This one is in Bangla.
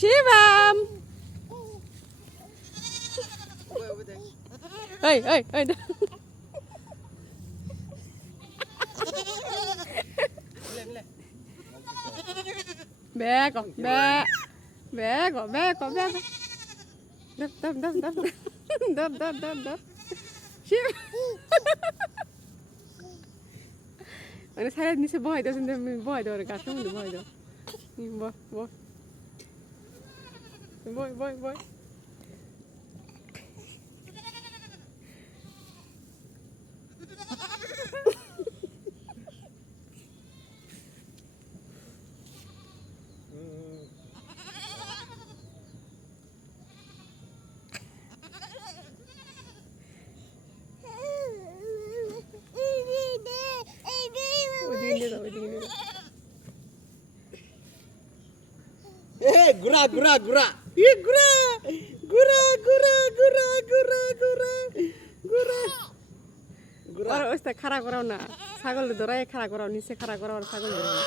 শিবম এই এই এই Bé con bé bé con bé con bé đập đập đập đập đập đập đập đập Shiva মানে সারা নিচে ভয় দাও কিন্তু আমি ভয় দাও গাছের মধ্যে ভয় দাও বয় বয় বয় বয় বয় ঘুরা ঘুরা ঘুরা ই ঘুরা ঘুরা ঘুরা ঘুরা ঘুরা ঘুরা ঘুরা ঘুরা আর ওস্তা খাড়া করাও না ছাগল ধরাই খাড়া করাও নিচে খাড়া করাও আর ছাগল ধরাও